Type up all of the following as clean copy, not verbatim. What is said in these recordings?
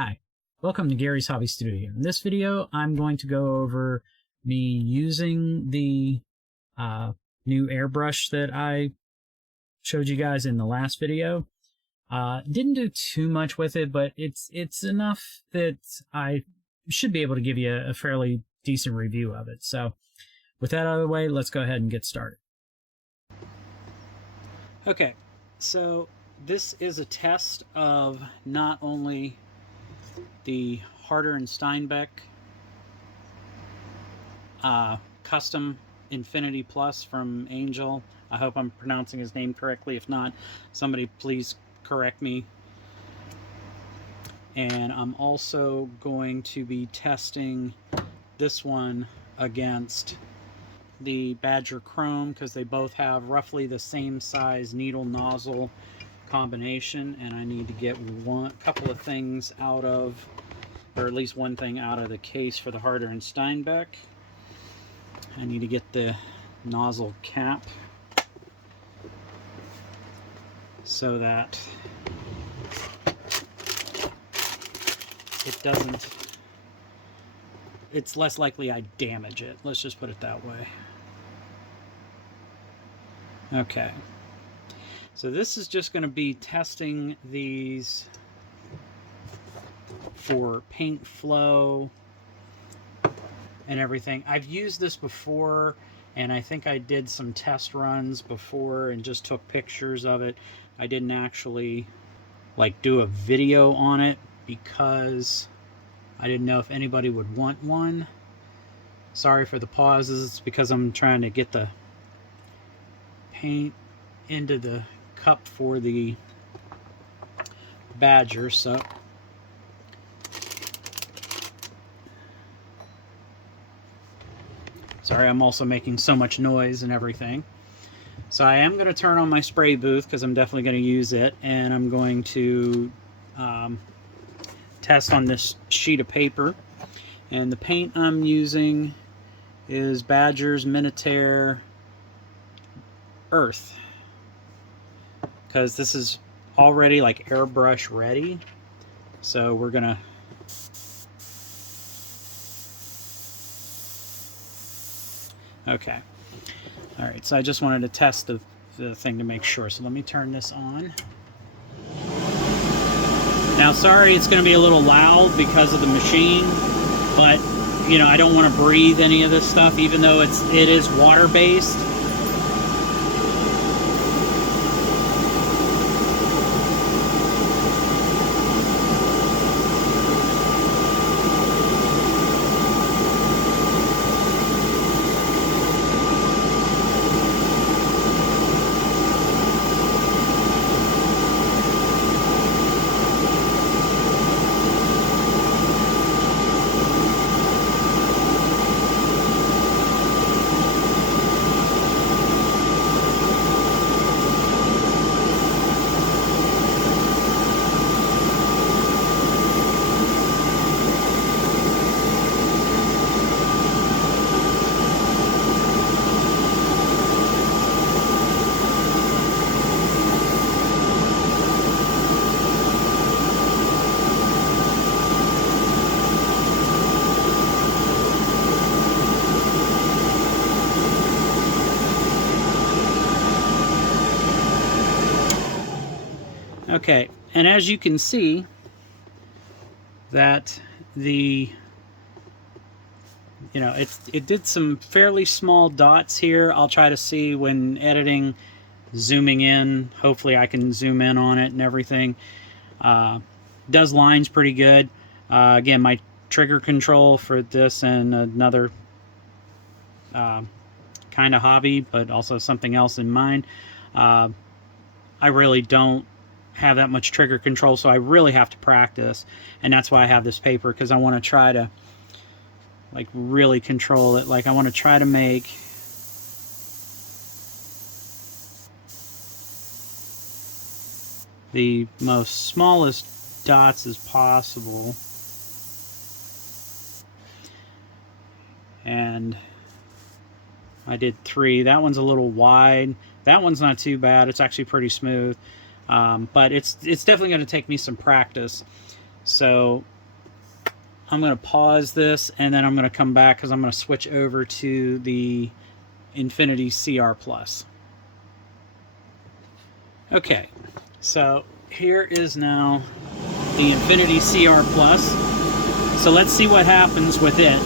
Hi, welcome to Gary's Hobby Studio. In this video, I'm going to go over me using the new airbrush that I showed you guys in the last video. Didn't do too much with it, but it's enough that I should be able to give you a fairly decent review of it. So with that out of the way, let's go ahead and get started. Okay, so this is a test of not only the Harder and Steenbeck custom Infinity Plus from Angel. I hope I'm pronouncing his name correctly. If not, somebody please correct me. And I'm also going to be testing this one against the Badger Chrome because they both have roughly the same size needle nozzle combination, and I need to get a couple of things out of, or at least one thing out of the case for the Harder and Steenbeck. I need to get the nozzle cap so that it's less likely I damage it. Let's just put it that way. Okay. So this is just going to be testing these for paint flow and everything. I've used this before, and I think I did some test runs before and just took pictures of it. I didn't actually do a video on it because I didn't know if anybody would want one. Sorry for the pauses. It's because I'm trying to get the paint into the cup for the Badger. So sorry, I'm also making so much noise and everything. So I am going to turn on my spray booth because I'm definitely going to use it, and I'm going to test on this sheet of paper. And the paint I'm using is Badger's Minotaur Earth, because this is already airbrush ready. So we're gonna okay. All right, so I just wanted to test the thing to make sure. So let me turn this on. Now, sorry, it's going to be a little loud because of the machine, but you know, I don't want to breathe any of this stuff, even though it is water-based. Okay, and as you can see, that it did some fairly small dots here. I'll try to see when editing, zooming in. Hopefully I can zoom in on it and everything. Does lines pretty good. Again, my trigger control for this and another kind of hobby, but also something else in mind. I really don't have that much trigger control, so I really have to practice, and that's why I have this paper, because I want to try to really control it. I want to try to make the most smallest dots as possible, and I did 3. That one's a little wide. That one's not too bad. It's actually pretty smooth. But it's definitely going to take me some practice. So I'm going to pause this, and then I'm going to come back because I'm going to switch over to the Infinity CR Plus. Okay, so here is now the Infinity CR Plus. So let's see what happens with it.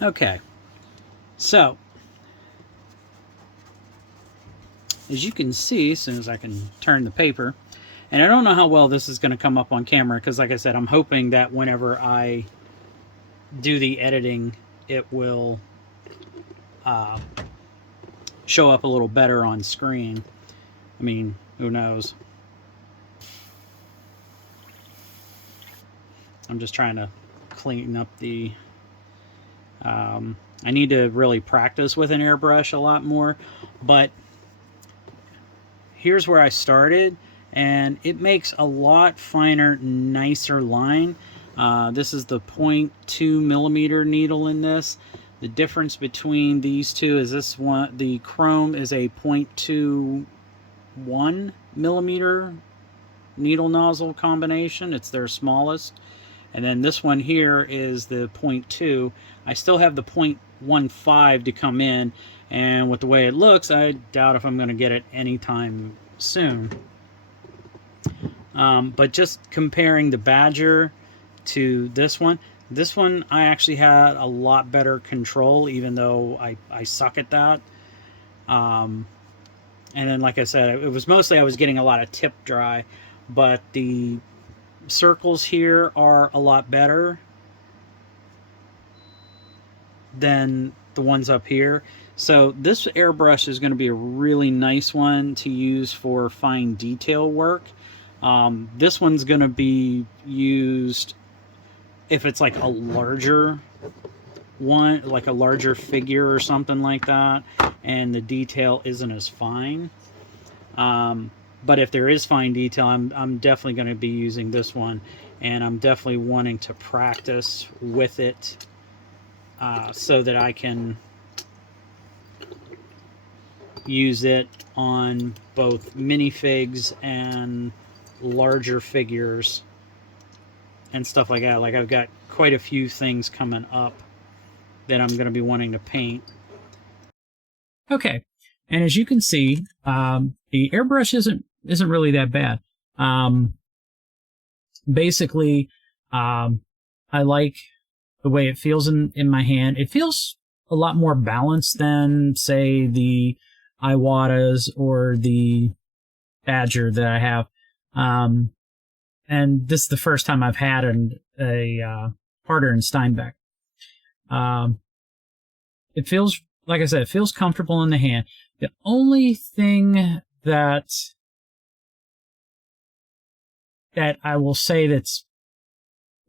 Okay, so as you can see, as soon as I can turn the paper, and I don't know how well this is going to come up on camera because, like I said, I'm hoping that whenever I do the editing, it will show up a little better on screen. I mean, who knows? I'm just trying to clean up the... I need to really practice with an airbrush a lot more, but here's where I started, and it makes a lot finer, nicer line. This is the 0.2 millimeter needle in this. The difference between these two is this one, the chrome is a 0.21 millimeter needle nozzle combination. It's their smallest. And then this one here is the 0.2. I still have the 0.15 to come in, and with the way it looks, I doubt if I'm going to get it anytime soon. But just comparing the Badger to this one I actually had a lot better control, even though I suck at that. And then, like I said, it was mostly I was getting a lot of tip dry, but the circles here are a lot better than the ones up here. So this airbrush is going to be a really nice one to use for fine detail work. This one's going to be used if it's like a larger one, like a larger figure or something like that, and the detail isn't as fine. But if there is fine detail, I'm definitely going to be using this one, and I'm definitely wanting to practice with it so that I can use it on both minifigs and larger figures and stuff like that. Like I've got quite a few things coming up that I'm going to be wanting to paint. Okay, and as you can see, the airbrush isn't really that bad. Basically, I like the way it feels in my hand. It feels a lot more balanced than, say, the Iwatas or the Badger that I have. And this is the first time I've had a harder in Steenbeck. It feels, like I said, it feels comfortable in the hand. The only thing that I will say that's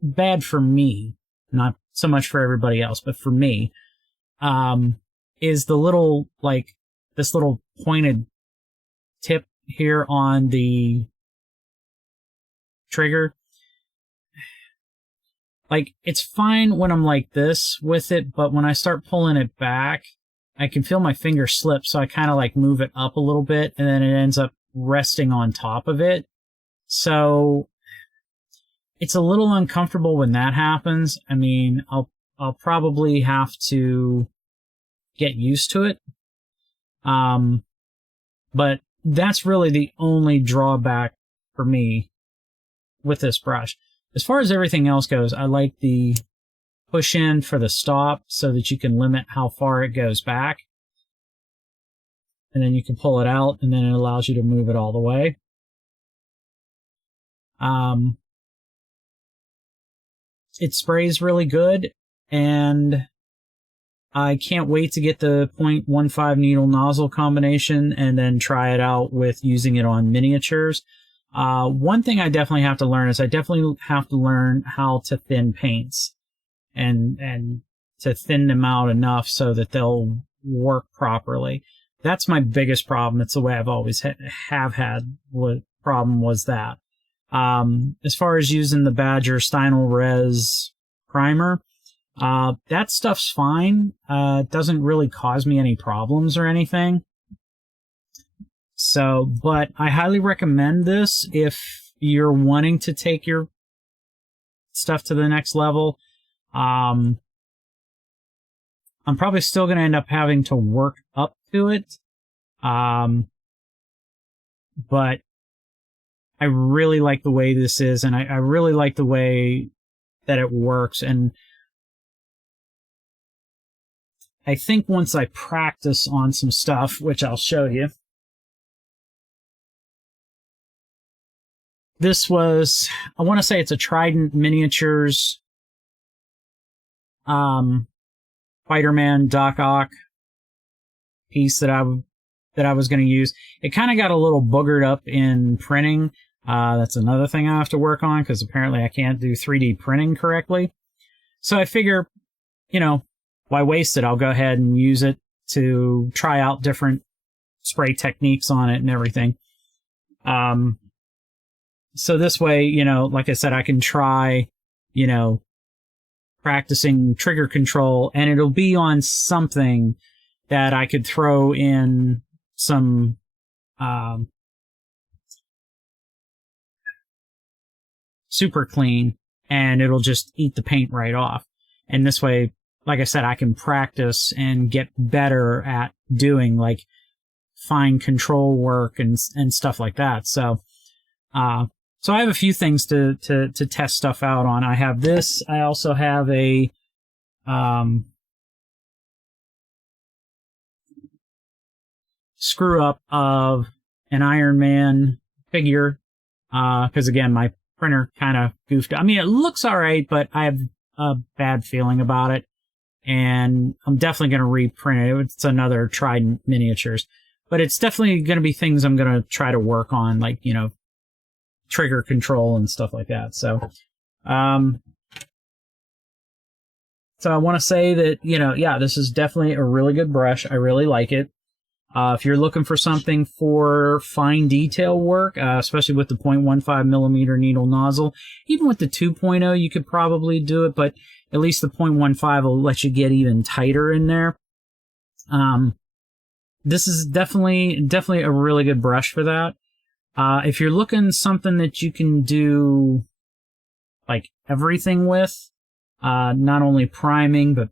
bad for me, not so much for everybody else, but for me, is the little, like, this little pointed tip here on the trigger. Like, it's fine when I'm like this with it, but when I start pulling it back, I can feel my finger slip, so I kind of like move it up a little bit, and then it ends up resting on top of it. So it's a little uncomfortable when that happens. I mean, I'll probably have to get used to it. But that's really the only drawback for me with this brush. As far as everything else goes, I like the push in for the stop so that you can limit how far it goes back. And then you can pull it out, and then it allows you to move it all the way. It sprays really good, and I can't wait to get the 0.15 needle nozzle combination and then try it out with using it on miniatures. One thing I definitely have to learn is I definitely have to learn how to thin paints and to thin them out enough so that they'll work properly. That's my biggest problem. It's the way I've always have had. What problem was that? As far as using the Badger Stynal Res primer, that stuff's fine. It doesn't really cause me any problems or anything. So, but I highly recommend this if you're wanting to take your stuff to the next level. I'm probably still going to end up having to work up to it. But I really like the way this is, and I really like the way that it works. And I think once I practice on some stuff, which I'll show you, this was, I want to say it's a Trident Miniatures Spider-Man Doc Ock piece that I was going to use. It kind of got a little boogered up in printing. That's another thing I have to work on, because apparently I can't do 3D printing correctly. So I figure, you know, why waste it? I'll go ahead and use it to try out different spray techniques on it and everything. So this way, you know, like I said, I can try, you know, practicing trigger control, and it'll be on something that I could throw in some super clean, and it'll just eat the paint right off. And this way, like I said, I can practice and get better at doing like fine control work and stuff like that. So so I have a few things to test stuff out on. I have this. I also have a screw up of an Iron Man figure, because again, my printer kind of goofed. I mean, it looks all right, but I have a bad feeling about it, and I'm definitely going to reprint it. It's another Trident Miniatures, but it's definitely going to be things I'm going to try to work on, like, you know, trigger control and stuff like that. So so I want to say that, you know, yeah, this is definitely a really good brush. I really like it. If you're looking for something for fine detail work, especially with the 0.15 millimeter needle nozzle, even with the 2.0, you could probably do it, but at least the 0.15 will let you get even tighter in there. This is definitely a really good brush for that. If you're looking something that you can do like everything with, not only priming, but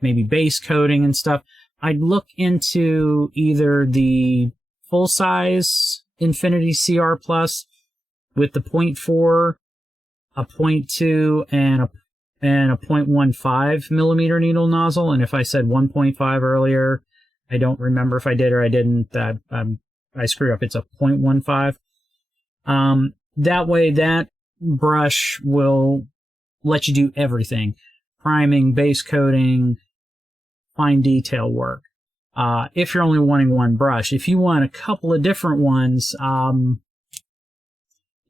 maybe base coating and stuff, I'd look into either the full-size Infinity CR Plus with the 0.4, a 0.2, and a 0.15 millimeter needle nozzle. And if I said 1.5 earlier, I don't remember if I did or I didn't. I screwed up. It's a 0.15. That way, that brush will let you do everything: priming, base coating, fine detail work. If you're only wanting one brush. If you want a couple of different ones,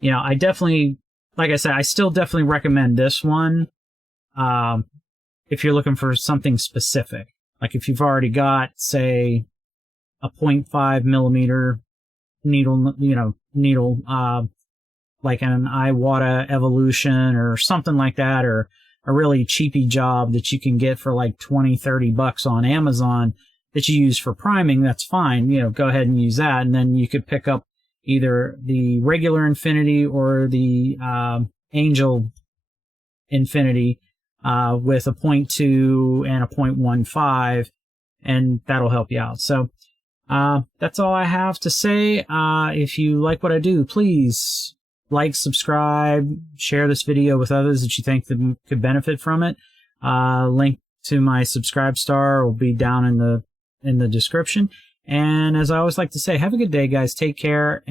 you know, I definitely, like I said, I still definitely recommend this one. If you're looking for something specific, like if you've already got, say, a 0.5 millimeter needle, like an Iwata Evolution or something like that, or a really cheapy job that you can get for like $20-30 on Amazon that you use for priming, that's fine. You know, go ahead and use that, and then you could pick up either the regular Infinity or the Angel Infinity with a 0.2 and a 0.15, and that'll help you out. So that's all I have to say. If you like what I do, please like, subscribe, share this video with others that you think that could benefit from it. Link to my Subscribe Star will be down in the description. And as I always like to say, have a good day, guys. Take care.